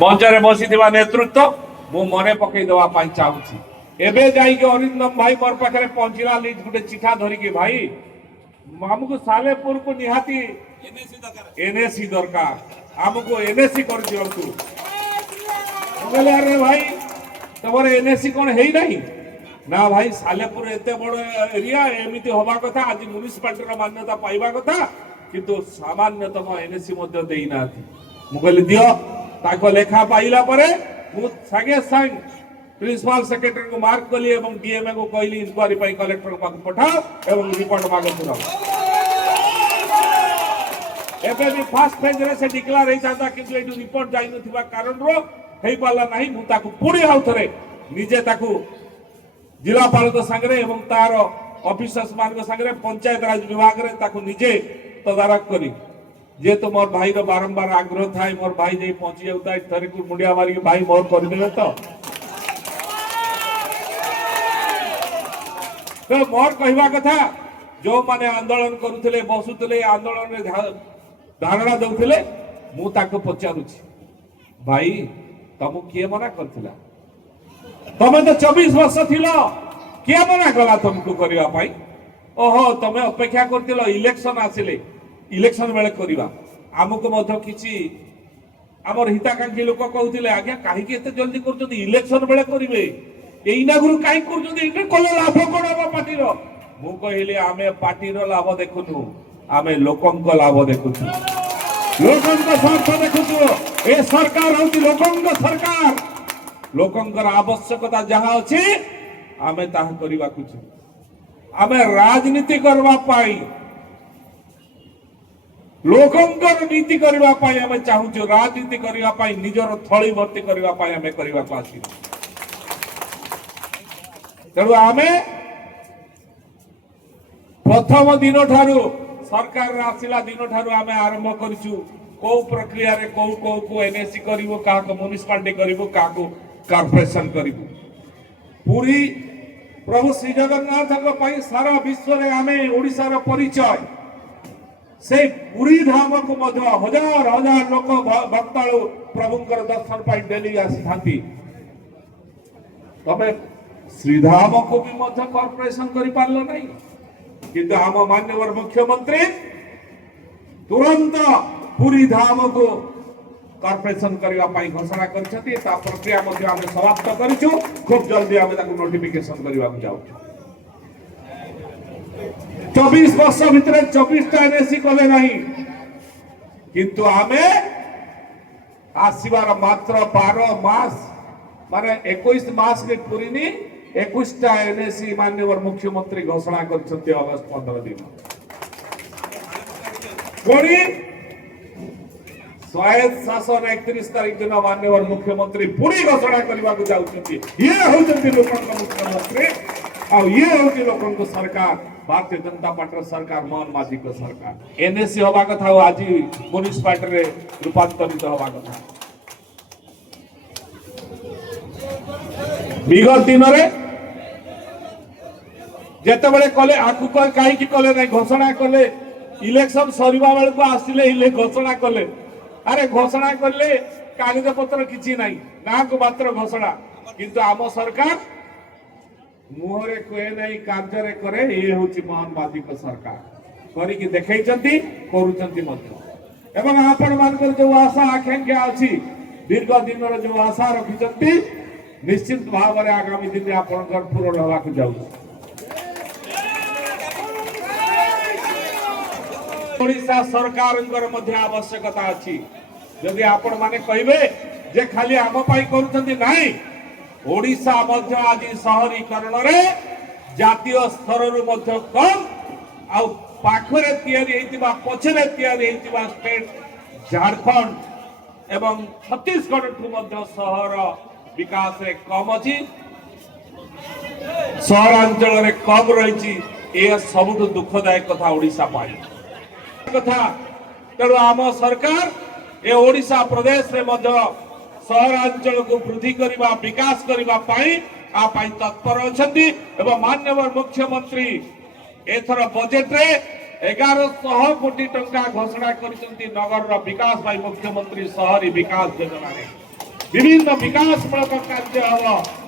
मंचरे बसी नेतृत्व मु मन पकईदे चाहूँगी एवं जाइए अरिंदम भाई मोर पाखे पहुंचला गोटे चिठा धरिकी भाई आमको सालेपुर को निहाती एनएसी दरकार आमको एनएसी कर दिंतु अरे भाई तुम एनएसी कौन है नहीं ना भाई सालेपुर एत बड़ एरिया एमती हवा कथा आज म्युनिसिपालिटी मान्यता पाइबा कथा किंतु सामान्यतम एनएसी देना मुझे दियो ताको लेखा पाइला परे मु सागे संग प्रिंसिपल सेक्रेटरी को मार्क कली एवं डीएमए को कहली इंक्वारी पाई कलेक्टर को पठाओ एवं रिपोर्ट मागतु एबे भी फर्स्ट फेज रे से डिक्लेयर हे जाता किंतु एटू रिपोर्ट जाई नथिबा कारण रो हेई पाला नाही मु ताकू पुणी आउ थरे निजे ताकू जिलापाल को संगरे एवं तार ऑफिसर्स मान को संगरे पंचायत राज विभाग रे ताकू निजे तदारक करी जे तो मोर भाई रो बारंबार आग्रह थाई मोर भाई जे पहुंची जाउता थरे को मुंडिया मारी के भाई मोर कर देबे तो मोर कहवा कथा जो माने आंदोलन करुथिले बसुथिले आंदोलन रे धारणा दउथिले मु ताको पचारुछि भाई तुम किए मना करथिला तमे तो 24 वर्ष थिलो किए मना कला तुमको करबा पाई ओहो तमे अपेक्षा करथिलो इलेक्शन आसिले इलेक्शन बेले करबा आमको मध्य किछि हमर हिताकांक्षी लोक कहउथिले आज्ञा काहे के एते जल्दी करछथि इलेक्शन बेले करिवे एइना गुरु काहे करछथि इने कोले लाभ कोन अब पार्टी रो मु कहिले आमे पार्टी रो लाभ देखुनु आमे लोकंक लाभ देखुछु लोकंक स्वार्थ देखुछु ए सरकार होती लोकंक सरकार लोकंकर आवश्यकता जहां अछि आमे ताह करिवा कुछु आमे राजनीति करवा पाई लोकंकर नीति करवा पाई आमे चाहूछु राजनीति करवा पाई निजर थळी भर्ती करवा पाई आमे करवा पासी तेणु आमे प्रथम दिन ठारू सरकार आसिला दिन ठारू आमे आरंभ करिछु को प्रक्रिया रे को एनएसी करिवो का को म्युनिसिपालिटी करिवो का को कॉर्पोरेशन करिवो पूरी प्रभु श्री जगन्नाथ को पई सारा विश्व रे आमे ओडिसा रो परिचय से पूरी धाम को मध्य हजार हजार लोक भक्ताळु प्रभुंकर दर्शन पाई डेली आसी थांती तबे श्रीधाम को भी मध्य कॉर्पोरेशन करि पारलो नहीं किंतु आम माननीय मुख्यमंत्री तुरंत पूरी धाम को कॉर्पोरेशन करबा पाई घोषणा करछथि ता प्रक्रिया मध्ये आमे समाप्त करिछु खूब जल्दी आमे ताको नोटिफिकेशन करबा जाऊ 24 वर्ष भितर 24 टा एनएसी कले नहीं किंतु आमे आसीबार मात्र 12 मास माने 21 मास के पूरीनी 21 टा एनएसी माननीय मुख्यमंत्री घोषणा करछथि अगस्त 15 दिन कोनी स्वायत्त शासन 31 तारीख दिन माननीय मुख्यमंत्री पूरी घोषणा करबा को जाउछथि ये होउछथि लोकन मुख्यमंत्री आ ये होउछि लोकन को सरकार भारतीय जनता पार्टी सरकार मोहन माझी को सरकार एनएसी होबा कथा आज म्युनिसिपालिटी रे रूपांतरित होबा कथा विगत दिन रे जेते बळे कले आकु काई की कले नै घोषणा कले इलेक्शन सरीबा बेल को आसिले इले घोषणा कले अरे घोषणा करले कागज पत्र किछि नाही ना को मात्र घोषणा किंतु आम सरकार मुहरे कोए नहीं कार्य रे करे ये होची मोहन माझी को सरकार करी कि देखैचंती करूचंती मध्य एवं आपण मानकर जो आशा आकांक्षा अछि दीर्घ दिन रे जो आशा रखिचंती निश्चित भाव रे आगामी दिन आपण घर पूर्ण होबा को जाउ ओडिशा सरकार मध्य आवश्यकता अछि यदि आपण माने कहबे जे खाली आम पाई करूचंती नाही ओडिशा मध्य आज शहरीकरण रे जातीय स्तर रु मध्य कम आ पाखरे तयारी हेतिबा पछरे तयारी हेतिबा स्टेट झारखंड एवं छत्तीसगढ़ ठु मध्य शहर विकास रे कम अछि सहरांचल रे कम रहिछि ए सबुठ दुखदायक कथा ओडिशा पाई कथा तेणु आम सरकार ए ओडिशा प्रदेश रे मध्य सहरांचल को वृद्धि करबा विकास करबा पाई आ पाई तत्पर अछंती एवं माननीय मुख्यमंत्री एथर बजेट रे 1100 कोटी टंका घोषणा करछंती नगर रो विकास पाई मुख्यमंत्री शहरी विकास योजना रे विभिन्न विकासमूलक कार्य हम